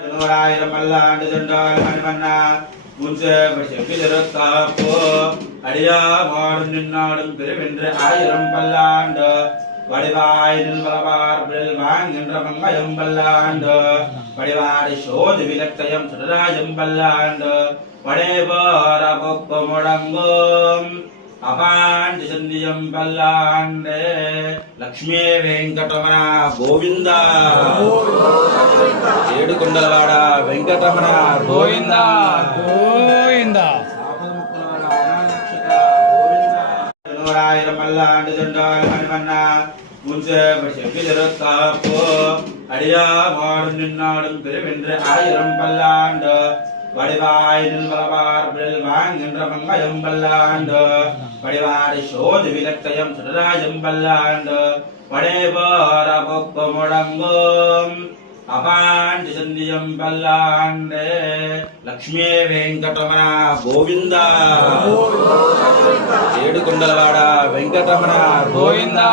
நூறாயிரம் பல்லாண்டு சென்றால் மணிமன்னா முன்செப்போ அடியா மாடும் நின்னாடும் பெருவென்று 1000 பல்லாண்டு வடிவாயில் பலபார்பில் வாங்கின்ற மங்கயம் பல்லாண்டு வடிவாடி சோதி விலக்கயம் சுடராயம் பல்லாண்டு வடைபார பொப்ப முழங்கும் அபாண்டி சந்தியம் பல்லாண்டே லக்ஷ்மீ வெங்கடரமண கோவிந்தா ఏడుకొండలవాడ వెంకటరమణ గోవిందా గోవిందా நூறாயிரம் பல்லாண்டு சென்றால் மணிமன்னா முன்செப்போ அடியா மாடும் நின்னாடும் பெருவென்று 1000 பல்லாண்டு வடிவாயில் பலபார்பில் வாங்கின்ற மங்கயம் பல்லாண்டு வடிவாடி சோதி விலக்கயம் சுடராயம் பல்லாண்டு வடைபார பொப்ப முழங்கும் அபாண்டி சந்தியம் பல்லாண்டே லக்ஷ்மீ வெங்கடரமண கோவிந்தா ఏడుకొండలవాడ వెంకటరమణ గోవిందా